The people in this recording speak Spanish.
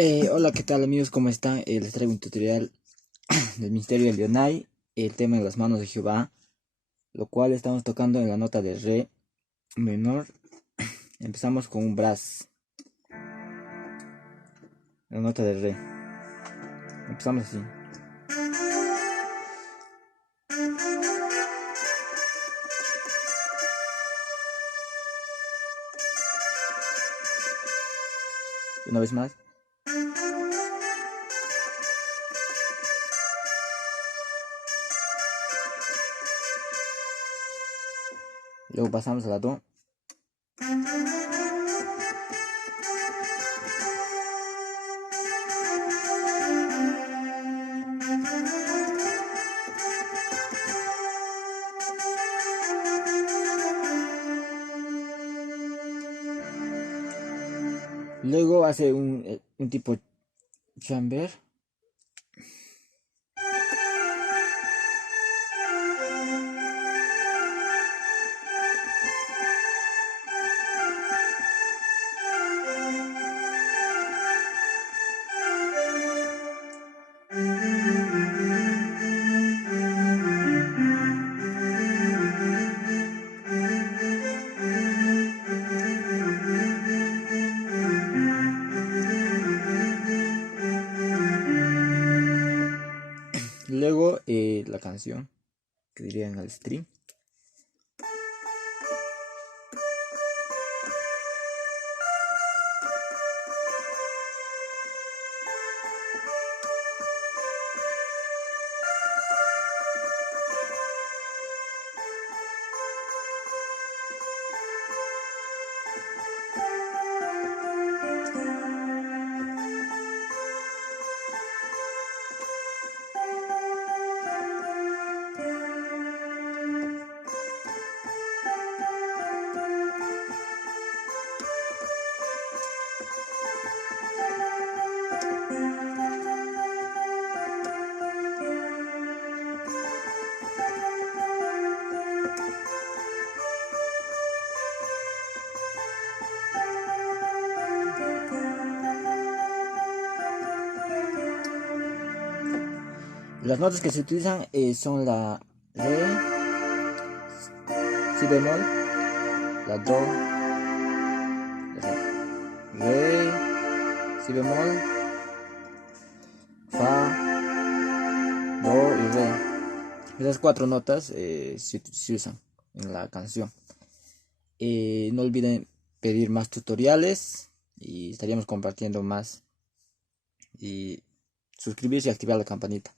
Hola, ¿qué tal amigos? ¿Cómo están? Les traigo un tutorial del misterio de Leonai, el tema de las manos de Jehová, lo cual estamos tocando en la nota de re menor. Empezamos con un brass, la nota de re. Empezamos así. Una vez más. Luego pasamos a la do. Luego hace un tipo chamber. Luego la canción, que dirían al stream. Las notas que se utilizan son la re, si bemol, la do, re, si bemol, fa, do y re. Esas cuatro notas se usan en la canción. No olviden pedir más tutoriales y estaríamos compartiendo más. Y suscribirse y activar la campanita.